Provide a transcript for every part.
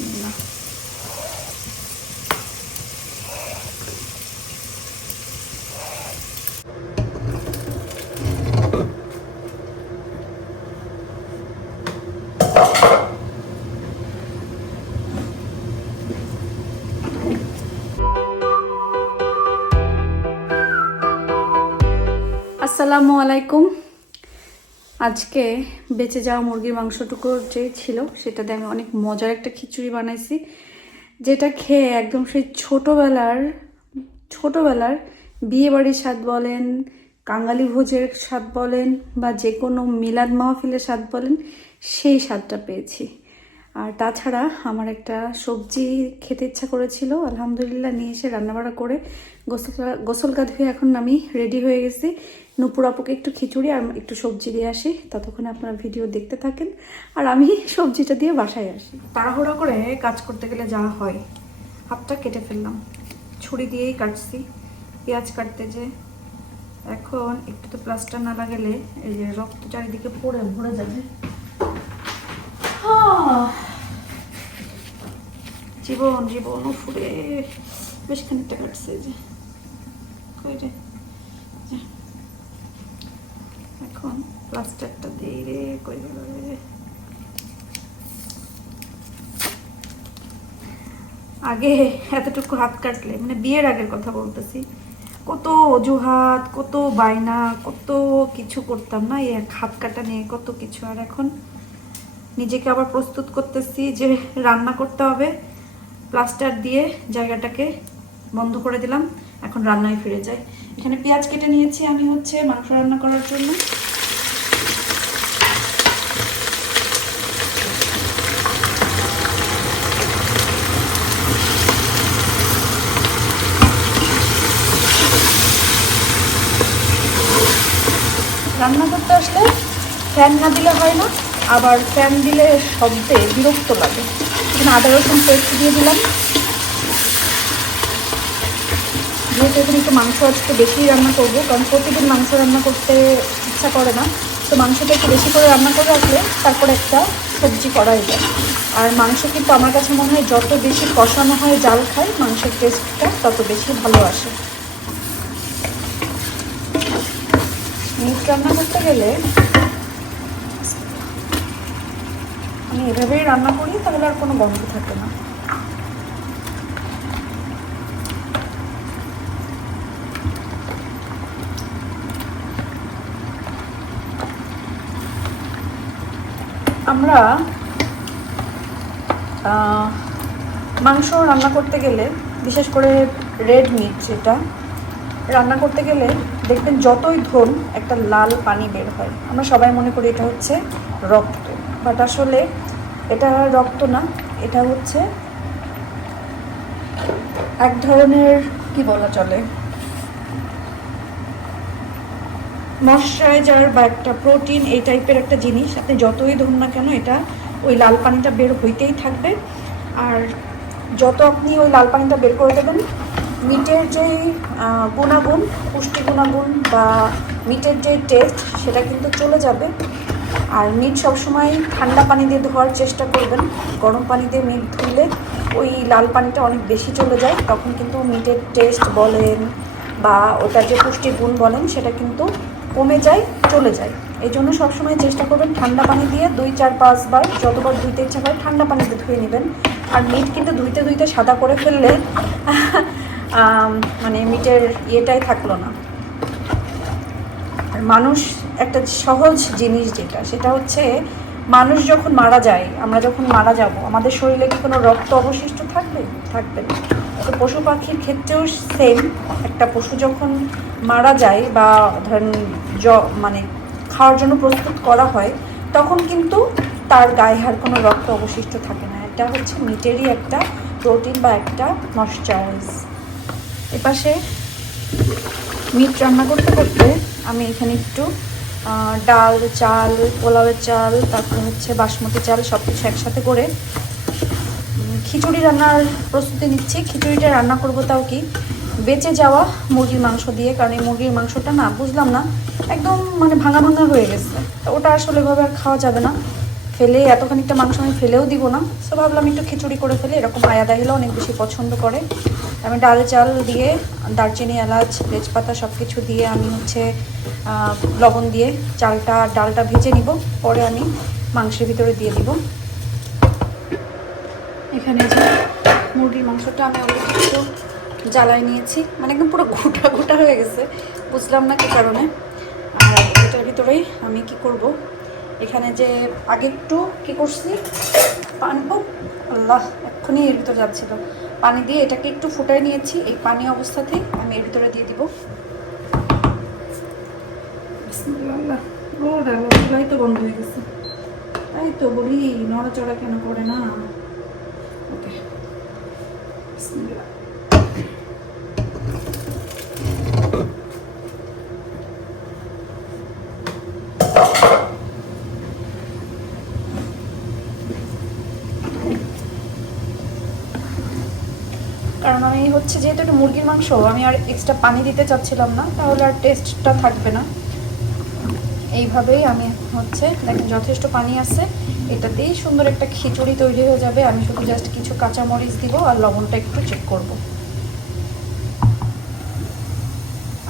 বিসমিল্লাহ। আসসালামু আলাইকুম। আজকে বেঁচে যাওয়া মুরগির মাংসটুকু যে ছিল সেটা দিয়ে আমি অনেক মজার একটা খিচুড়ি বানাইছি, যেটা খেয়ে একদম সেই ছোটোবেলার বিয়েবাড়ির স্বাদ বলেন, কাঙালি ভোজের স্বাদ বলেন, বা যে কোনো মিলাদ মাহফিলের স্বাদ বলেন, সেই স্বাদটা পেয়েছি। আর তাছাড়া আমার একটা সবজি খেতে ইচ্ছা করেছিল, আলহামদুলিল্লাহ নিয়ে এসে রান্নাবাড়া করে গোসল গা ধুয়ে এখন আমি রেডি হয়ে গেছি। নুপুর আপুকে একটু খিচুড়ি আর একটু সবজি দিয়ে আসি, ততক্ষণে আপনারা ভিডিও দেখতে থাকেন আর আমি সবজিটা দিয়ে বাসায় আসি। তাড়াহুড়া করে কাজ করতে গেলে যা হয়, হাতটা কেটে ফেললাম, ছুরি দিয়েই কাটছি। পেঁয়াজ কাটতে যে এখন একটু তো প্লাস্টার না লাগালে এই যে রক্ত চারিদিকে পড়ে ভরে যাবে। জীবন ফুরে বেশ খানিকটা কাটছে যে এখন প্লাস্টারটা দিয়ে রে কই গেল রে। আগে এতটুকু হাত কাটলে, মানে বিয়ের আগের কথা বলতেছি, কত অজুহাত, কত বায়না, কত কিছু করতাম না এই হাত কাটা নিয়ে, কত কিছু। আর এখন নিজেকে আবার প্রস্তুত করতেছি যে রান্না করতে হবে, প্লাস্টার দিয়ে জায়গাটাকে বন্ধ করে দিলাম, এখন রান্নায় ফিরে যাই। এখানে পেঁয়াজ কেটে নিয়েছি আমি হচ্ছে মাংস রান্না করার জন্য। রান্না করতে আসলে ফ্যান না দিলে হয় না, আবার ফ্যান দিলে শব্দে বিরক্ত লাগে। এখানে আদা রসুন পেস্ট দিয়ে দিলাম। যেহেতু এখানে একটু মাংস আজকে বেশি রান্না করবো, কারণ প্রতিদিন মাংস রান্না করতে ইচ্ছা করে না, তো মাংসটা একটু বেশি করে রান্না করে আসলে তারপরে একটা সবজি করাই যায়। আর মাংস কিন্তু আমার কাছে মনে হয় যত বেশি কষানো হয়, জাল খায়, মাংসের টেস্টটা তত বেশি ভালো আসে। মিট রান্না করতে গেলে আমি এভাবেই রান্না করি, তাহলে আর কোনো গন্ধ থাকে না। আমরা মাংস রান্না করতে গেলে, বিশেষ করে রেড মিট যেটা রান্না করতে গেলে দেখবেন যতই ধোন একটা লাল পানি বের হয়। আমরা সবাই মনে করি এটা হচ্ছে রক্ত, বাট আসলে এটা রক্ত না, এটা হচ্ছে এক ধরনের কি বলা চলে ময়শ্চারাইজার বা একটা প্রোটিন, এই টাইপের একটা জিনিস। আপনি যতই ধরুন না কেন এটা ওই লাল পানিটা বের হইতেই থাকবে। আর যত আপনি ওই লাল পানিটা বের করে দেবেন, মিটের যেই গুণাগুণ, পুষ্টি গুণাগুণ বা মিটের যেই টেস্ট, সেটা কিন্তু চলে যাবে। আর মিট সবসময় ঠান্ডা পানি দিয়ে ধোয়ার চেষ্টা করবেন। গরম পানি দিয়ে মিট ধুলে ওই লাল পানিটা অনেক বেশি চলে যায়, তখন কিন্তু মিটের টেস্ট বলেন বা ওটার যে পুষ্টি গুণ বলেন সেটা কিন্তু কমে যায়, চলে যায়। এই জন্য সবসময় চেষ্টা করবেন ঠান্ডা পানি দিয়ে 2-4-5 বার, যতবার ধুইতে ইচ্ছা করে ঠান্ডা পানিতে ধুয়ে নেবেন। আর মিট কিন্তু ধুইতে সাদা করে ফেললে মানে মিটের ইয়েটাই থাকলো না। আর মানুষ একটা সহজ জিনিস যেটা, সেটা হচ্ছে মানুষ যখন মারা যায়, আমরা যখন মারা যাব, আমাদের শরীরে কি কোনো রক্ত অবশিষ্ট থাকবে? থাকবে না। তো পশু পাখির ক্ষেত্রেও সেম। একটা পশু যখন মারা যায় বা ধরেন মানে খাওয়ার জন্য প্রস্তুত করা হয়, তখন কিন্তু তার গায়ে আর কোনো রক্ত অবশিষ্ট থাকে না। এটা হচ্ছে মিটেরই একটা প্রোটিন বা একটা ময়শ্চারাইজ। এপাশে মিট রান্না করতে করতে আমি এখানে একটু ডাল, চাল, পোলাওয়ের চাল, তারপর হচ্ছে বাসমতি চাল, সব কিছু একসাথে করে খিচুড়ি রান্নার প্রস্তুতি নিচ্ছি। খিচুড়িটা রান্না করবো তাও কি বেঁচে যাওয়া মুরগির মাংস দিয়ে, কারণ এই মুরগির মাংসটা না, বুঝলাম না, একদম মানে ভাঙা হয়ে গেছে, তো ওটা আসলে এভাবে আর খাওয়া যাবে না। ফেলে এত খানিকটা মাংস আমি ফেলেও দিব না, সো ভাবলাম একটু খিচুড়ি করে ফেলে। এরকম আয়া দাহিলা অনেক বেশি পছন্দ করে। আমি ডাল চাল দিয়ে দারচিনি এলাচ তেজপাতা সব কিছু দিয়ে আমি হচ্ছে লবণ দিয়ে চালটা ডালটা ভেজে নিব, পরে আমি মাংসের ভিতরে দিয়ে দিব। এখানে যে মুরগির মাংসটা আমি অলরেডি একটু জ্বালায় নিয়েছি, মানে একদম পুরো গোটা গোটা হয়ে গেছে, বুঝলাম না কী কারণে। আর এটার ভিতরেই আমি কি করব, এখানে যে আগে একটু কী করছি, পানি, আল্লাহ এক্ষুনি এর ভিতরে যাচ্ছিল, পানি দিয়ে এটাকে একটু ফুটাই নিয়েছি। এই পানি অবস্থাতেই আমি এর ভিতরে দিয়ে দিব। চুলাই তো বন্ধ হয়ে গেছে, তাই তো বলি নড়াচড়া কেন করে না। ওকে, কারণ আমি হচ্ছে যেহেতু একটু মুরগির মাংস, আমি আর এক্সট্রা পানি দিতে চাচ্ছিলাম না, তাহলে আর টেস্টটা থাকবে না। এইভাবেই আমি হচ্ছে দেখেন যথেষ্ট পানি আছে, এটাতেই সুন্দর একটা খিচুড়ি তৈরি হয়ে যাবে। আমি শুধু জাস্ট কিছু কাঁচামরিচ দিব আর লবণটা একটু চেক করব।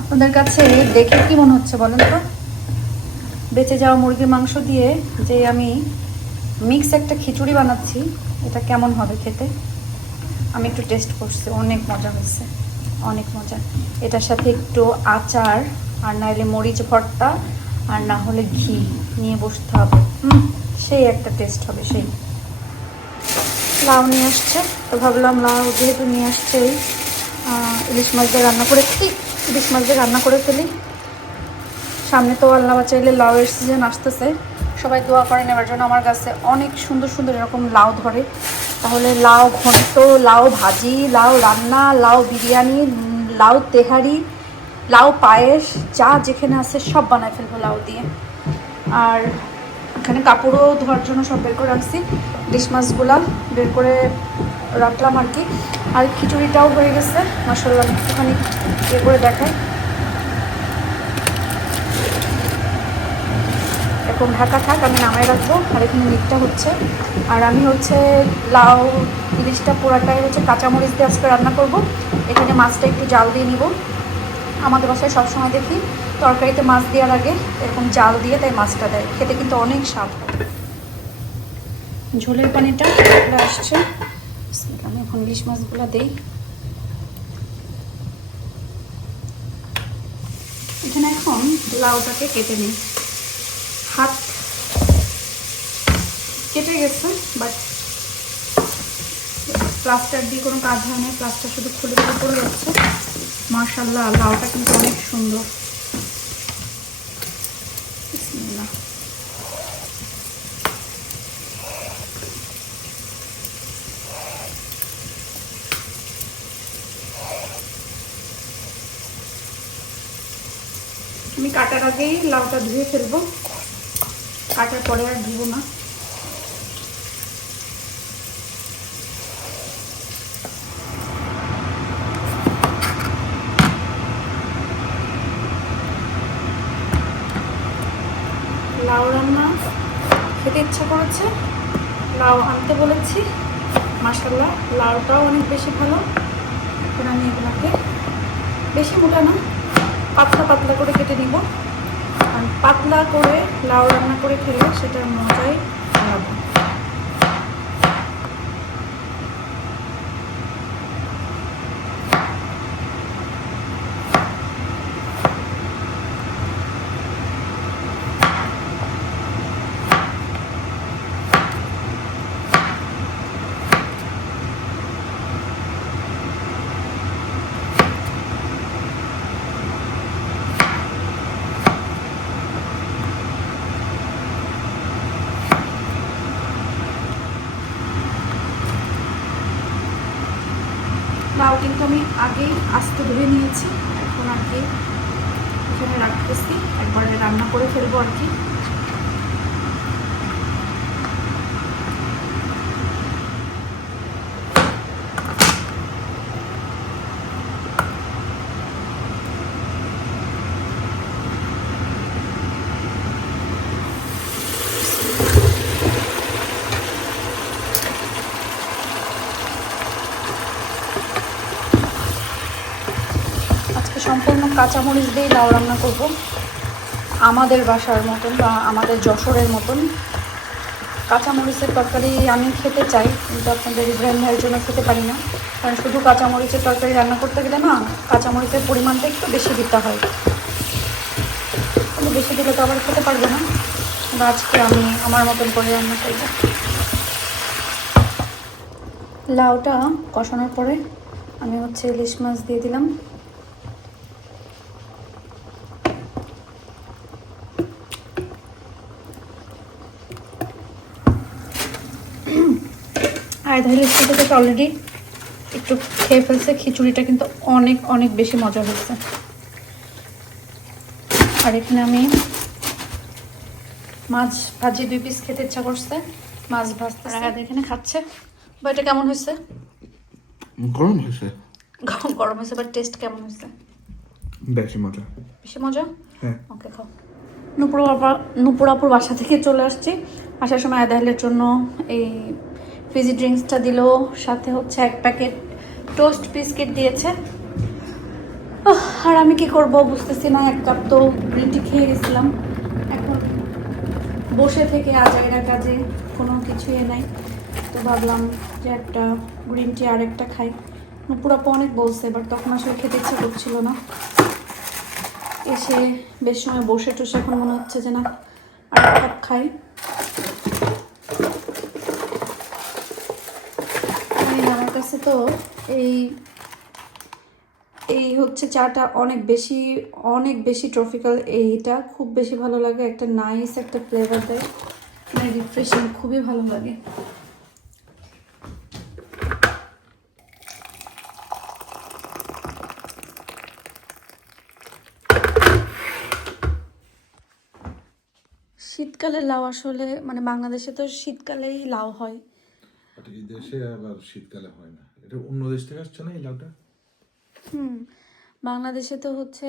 আপনাদের কাছে দেখে কি মনে হচ্ছে বলেন তো, বেঁচে যাওয়া মুরগির মাংস দিয়ে যে আমি মিক্স একটা খিচুড়ি বানাচ্ছি, এটা কেমন হবে খেতে? আমি একটু টেস্ট করছি, অনেক মজা হয়েছে, অনেক মজা। এটার সাথে একটু আচার আর নাহলে মরিচ ভর্তা আর না হলে ঘি নিয়ে বসতে হবে, সেই একটা টেস্ট হবে। সেই লাউ নিয়ে আসছে, তো ভাবলাম লাউ যেহেতু নিয়ে আসছে, ইলিশ মাছ দিয়ে রান্না করে ফেলি, ইলিশ মাছ দিয়ে রান্না করে ফেলি। সামনে তো আল্লাহ বাঁচাইলে লাউয়ের সিজন আসতেছে, সবাই দোয়া করে নেওয়ার জন্য। আমার কাছে অনেক সুন্দর সুন্দর এরকম লাউ ধরে, তাহলে লাউ ঘন্ট, লাউ ভাজি, লাউ রান্না, লাউ বিরিয়ানি, লাউ তেহারি, লাউ পায়েস, যা যেখানে আছে সব বানায় ফেলবো লাউ দিয়ে। আর এখানে কাপড়ও ধোয়ার জন্য সব বের করে রাখছি, ইলিশ মাছগুলা বের করে রাখলাম আর কি। আর খিচুড়িটাও হয়ে গেছে মাশাআল্লাহ, একটুখানি ইয়ে করে দেখাই। এখন ঢাকা থাক, আমি নামাই রাখবো। আর এখানে মিটটা হচ্ছে, আর আমি হচ্ছে লাউ ইলিশটা পুরাটাই হচ্ছে কাঁচামরিচ দিয়ে আজকে রান্না করব। এখানে মাছটা একটু জাল দিয়ে নিব। আমাদের বাসায় সবসময় দেখি তরকারিতে মাছ দেওয়ার আগে এরকম জাল দিয়ে তাই মাছটা দেয়, খেতে কিন্তু অনেক স্বাদ হয়। ঝোলের পানিটা আসছে, আমি এখন ইলিশ মাছগুলো দিই। এখানে এখন লাউটাকে কেটে নিই, হাত কেটে গেছে, বাট প্লাস্টার দিয়ে কোনো কাজ হয় না, প্লাস্টার শুধু খুলে খুলে পড়ে যাচ্ছে। মাশাআল্লাহ লাউটা কিন্তু অনেক সুন্দর। বিসমিল্লাহ। আমি কাটার আগেই লাউটা ধুয়ে ফেলবো, কাটার পরে আর ধুবো না। লাউ রান্না খেতে ইচ্ছা করেছে, লাউ আনতে বলেছি, মাশাআল্লাহ লাউটাও অনেক বেশি ভালো। এখন আমি এগুলোকে বেশি মোটা না, পাতলা পাতলা করে কেটে নিব। আর পাতলা করে লাউ রান্না করে খেলে সেটার মজাই আলাদা। লাউ কিন্তু আমি আগেই আস্তে ধুয়ে নিয়েছি, এখন আর কি এখানে রাখতেছি, একবারে রান্না করে ফেলবো আর কি। সম্পূর্ণ কাঁচামরিচ দিয়েই লাউ রান্না করব, আমাদের বাসার মতন বা আমাদের যশোরের মতন। কাঁচামরিচের তরকারি আমি খেতে চাই, কিন্তু আপনাদের ইব্রাহিম ভাইয়ের জন্য খেতে পারি না, কারণ শুধু কাঁচামরিচের তরকারি রান্না করতে গেলে না কাঁচামরিচের পরিমাণটা একটু বেশি দিতে হয়, কিন্তু বেশি দিলে তো আবার খেতে পারবে না। কিন্তু আজকে আমি আমার মতন করে রান্না করব। লাউটা কষানোর পরে আমি হচ্ছে ইলিশ মাছ দিয়ে দিলাম। আয়দা ইলিশ থেকে অলরেডি একটু খেয়ে ফেলছে, খিচুড়িটা কিন্তু অনেক অনেক বেশি মজা হয়েছে। আর এখানে আমি মাছ ভাজি 2 পিস খেতে ইচ্ছা করছে, মাছ ভাজতে এখানে খাচ্ছে। বা এটা কেমন হয়েছে? গরম হয়েছে। গরম হয়েছে, বাট টেস্ট কেমন হয়েছে? বেশি মজা। বেশি মজা? হ্যাঁ। ওকে, খাও। নুপুরাপুর বাসা থেকে চলে আসছি। আসার সময় আদাহেলের জন্য এই ফিজি ড্রিঙ্কসটা দিল, সাথে হচ্ছে 1 প্যাকেট টোস্ট বিস্কিট দিয়েছে। আর আমি কি করব বুঝতেছি না, 1 কাপ তো গ্রিন টি খেয়ে গেছিলাম, এখন বসে থেকে আজাইরা কাজে কোনো কিছুই নাই, তো ভাবলাম যে একটা গ্রিন টি আর একটা খাই। নুপুরাপু অনেক বলছে, বাট তখন আসলে খেতে ইচ্ছা করছিল না। এসে বেশ সময় বসে টসে এখন মনে হচ্ছে যে না আর এক কাপ খাই। আমার কাছে তো এই এই হচ্ছে চাটা অনেক বেশি ট্রপিক্যাল, এইটা খুব বেশি ভালো লাগে, একটা নাইস একটা ফ্লেভার দেয়, মানে রিফ্রেশিং, খুবই ভালো লাগে। শীতকালে লাউ আসলে মানে বাংলাদেশে তো শীতকালেই লাউ হয়, এই দেশে আবার শীতকালে হয় না। এটা অন্য দেশ থেকে আসছে না এই লাউটা? বাংলাদেশে তো হচ্ছে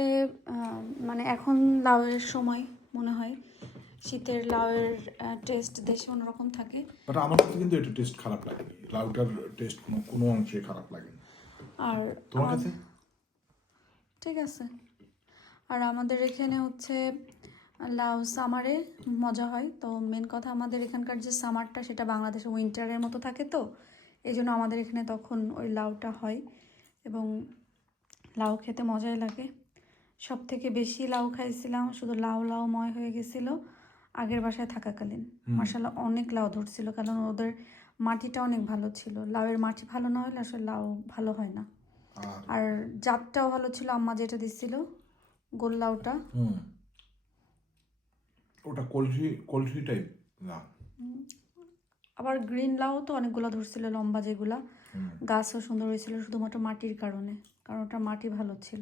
মানে এখন লাউয়ের সময় মনে হয়, শীতের লাউয়ের টেস্ট দেশে অন্যরকম থাকে। বাট আমার কাছে কিন্তু এটা টেস্ট খারাপ লাগেনি, লাউটার টেস্ট কোনো অংশে খারাপ লাগেনি। আর তোমার কাছে? ঠিক আছে। আর আমাদের এখানে হচ্ছে লাউ সামারে মজা হয়, তো মেন কথা আমাদের এখানকার যে সামারটা সেটা বাংলাদেশে উইন্টারের মতো থাকে, তো এই জন্য আমাদের এখানে তখন ওই লাউটা হয় এবং লাউ খেতে মজাই লাগে। সব থেকে বেশি লাউ খাইছিলাম, শুধু লাউময় হয়ে গেছিল আগের বাসায় থাকাকালীন। মাশাআল্লাহ অনেক লাউ ধরছিল, কারণ ওদের মাটিটা অনেক ভালো ছিল। লাউয়ের মাটি ভালো না হলে আসলে লাউ ভালো হয় না। আর জাতটাও ভালো ছিল, আম্মা যেটা দিচ্ছিল গোল লাউটা। ওটা কলসি টাইপ না, আবার গ্রিন লাউ তো অনেকগুলো ধরছিল, লম্বা যেগুলা, গাছও সুন্দর হয়েছিল, শুধুমাত্র মাটির কারণে, কারণ ওটা মাটি ভালো ছিল।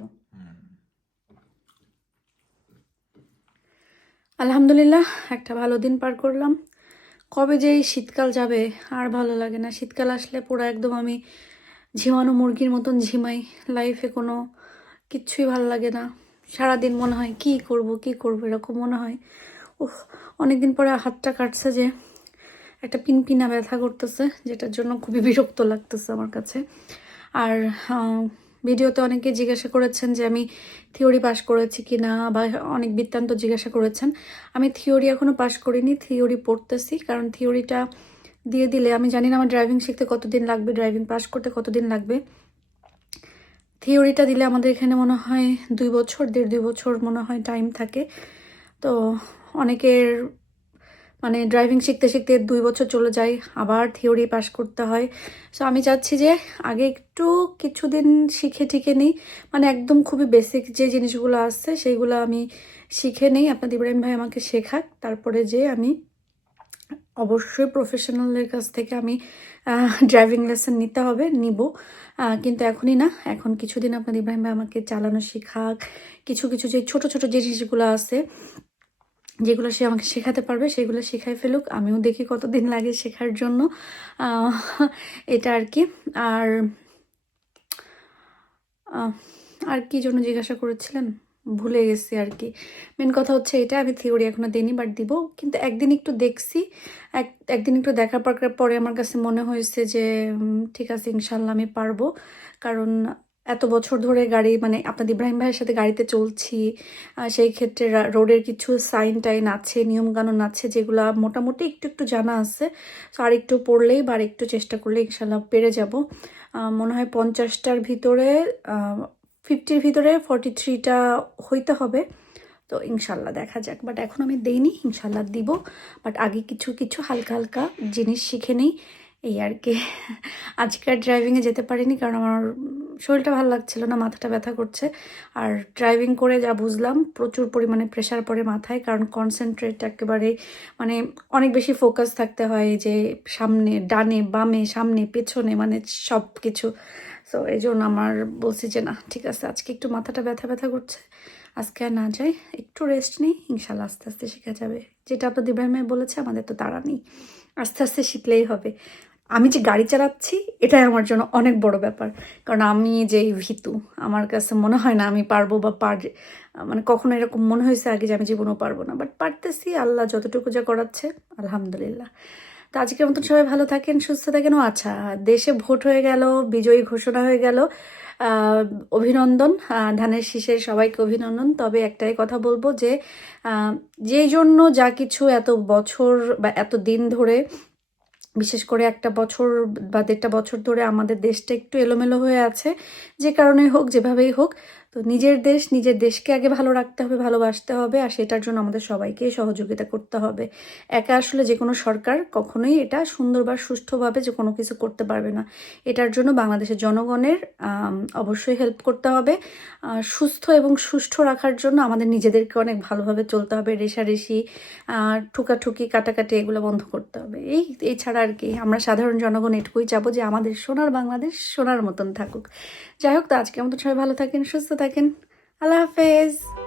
আলহামদুলিল্লাহ একটা ভালো দিন পার করলাম। কবে যে এই শীতকাল যাবে আর ভালো লাগে না। শীতকাল আসলে পুরো একদম আমি ঝিমানো মুরগির মতন ঝিমাই, লাইফে কোনো কিচ্ছুই ভালো লাগে না। সারাদিন মনে হয় কি করব এরকম মনে হয়। অনেকদিন পরে হাতটা কাটছে যে একটা পিনপিনা ব্যথা করতেছে, যেটার জন্য খুবই বিরক্ত লাগতেছে আমার কাছে। আর ভিডিওতে অনেকে জিজ্ঞাসা করেছেন যে আমি থিওরি পাশ করেছি কি না, বা অনেক বৃত্তান্ত জিজ্ঞাসা করেছেন। আমি থিওরি এখনও পাশ করিনি, থিওরি পড়তেছি, কারণ থিওরিটা দিয়ে দিলে আমি জানি না আমার ড্রাইভিং শিখতে কতদিন লাগবে, ড্রাইভিং পাস করতে কতদিন লাগবে। থিওরিটা দিলে আমাদের এখানে মনে হয় 2 বছর 1.5-2 বছর মনে হয় টাইম থাকে। তো অনেকের মানে ড্রাইভিং শিখতে শিখতে 2 বছর চলে যায়, আবার থিওরি পাস করতে হয়। সো আমি চাচ্ছি যে আগে একটু কিছুদিন শিখে টিকে নিই, মানে একদম খুবই বেসিক যে জিনিসগুলো আছে সেইগুলো আমি শিখে নিই, আপনাদের ইব্রাহিম ভাই আমাকে শেখাক, তারপরে যে আমি অবশ্যই প্রফেশনালের কাছ থেকে আমি ড্রাইভিং লেসন নিব, কিন্তু এখনই না, এখন কিছুদিন আপনাদের ইব্রাহিম ভাই আমাকে চালানো শেখাক, কিছু যে ছোট যে জিনিসগুলো আছে যেগুলো সে আমাকে শেখাতে পারবে সেগুলো শেখাই ফেলুক, আমিও দেখি কতদিন লাগে শেখার জন্য, এটা আর কি। আর কি জন্য জিজ্ঞাসা করেছিলেন ভুলে গেছি আর কি। মেন কথা হচ্ছে এটা, আমি থিওরি এখনো দিইনি, বাট দিব, কিন্তু একদিন একটু দেখছি, একদিন একটু দেখার পরে আমার কাছে মনে হয়েছে যে ঠিক আছে ইনশাল্লাহ আমি পারবো, কারণ এত বছর ধরে গাড়ি মানে আপনাদের ইব্রাহিম ভাইয়ের সাথে গাড়িতে চলছি, সেই ক্ষেত্রে রোডের কিছু সাইন টাইন আছে, নিয়মকানুন আছে, যেগুলো মোটামুটি একটু একটু জানা আছে। তো আর একটু পড়লেই বা আর একটু চেষ্টা করলে ইনশাল্লাহ পেরে যাব। মনে হয় 50টার ভিতরে 50-র ভিতরে 43টা হইতে হবে। তো ইনশাল্লাহ দেখা যাক, বাট এখন আমি দেইনি, ইনশাল্লাহ দিব। বাট আগে কিছু কিছু হালকা হালকা জিনিস শিখে নিই, এই আর কি। আজকে আর ড্রাইভিংয়ে যেতে পারিনি কারণ আমার শরীরটা ভালো লাগছিল না, মাথাটা ব্যথা করছে। আর ড্রাইভিং করে যা বুঝলাম প্রচুর পরিমাণে প্রেশার পড়ে মাথায়, কারণ কনসেন্ট্রেট একেবারে মানে অনেক বেশি ফোকাস থাকতে হয়, যে সামনে ডানে বামে সামনে পেছনে মানে সব কিছু। সো এই জন্য আমার বলছি যে না ঠিক আছে, আজকে একটু মাথাটা ব্যথা ব্যথা করছে, আজকে আর না যাই, একটু রেস্ট নিই, ইনশাল্লাহ আস্তে আস্তে শেখা যাবে। যেটা আপনার ইব্রাহিম ভাই বলেছে, আমাদের তো তাড়া নেই, আস্তে আস্তে শিখলেই হবে। আমি যে গাড়ি চালাচ্ছি এটাই আমার জন্য অনেক বড় ব্যাপার, কারণ আমি যে ভীতু, আমার কাছে মনে হয় না আমি পারবো বা মানে কখনো এরকম মনে হয়েছে আগে যে আমি জীবনেও পারবো না, বাট পারতেছি, আল্লাহ যতটুকু যা করাচ্ছে আলহামদুলিল্লাহ। তো আজকের মতন সবাই ভালো থাকেন, সুস্থ থাকেন। ও আচ্ছা, দেশে ভোট হয়ে গেল, বিজয়ী ঘোষণা হয়ে গেল, অভিনন্দন, ধানের শীষে সবাইকে অভিনন্দন। তবে একটাই কথা বলবো যে যেই জন্য যা কিছু এত বছর বা এত দিন ধরে, বিশেষ করে 1 বছর বা 1.5 বছর ধরে আমাদের দেশটা একটু এলোমেলো হয়ে আছে, যে কারণেই হোক যেভাবেই হোক, তো নিজের দেশকে আগে ভালো রাখতে হবে, ভালোবাসতে হবে, আর সেটার জন্য আমাদের সবাইকে সহযোগিতা করতে হবে। একা আসলে যে কোনো সরকার কখনোই এটা সুন্দর বা সুষ্ঠুভাবে যে কোনো কিছু করতে পারবে না। এটার জন্য বাংলাদেশের জনগণের অবশ্যই হেল্প করতে হবে। সুস্থ এবং সুষ্ঠু রাখার জন্য আমাদের নিজেদেরকে অনেক ভালোভাবে চলতে হবে, রেষারেষি ঠুকাঠুকি কাটাকাটি এগুলো বন্ধ করতে হবে। এছাড়া আর কি, আমরা সাধারণ জনগণ এটুকুই চাবো যে আমাদের সোনার বাংলাদেশ সোনার মতন থাকুক। যাই হোক, তো আজকের মতো সবাই ভালো থাকেন, সুস্থ থাকেন, আল্লাহ হাফেজ।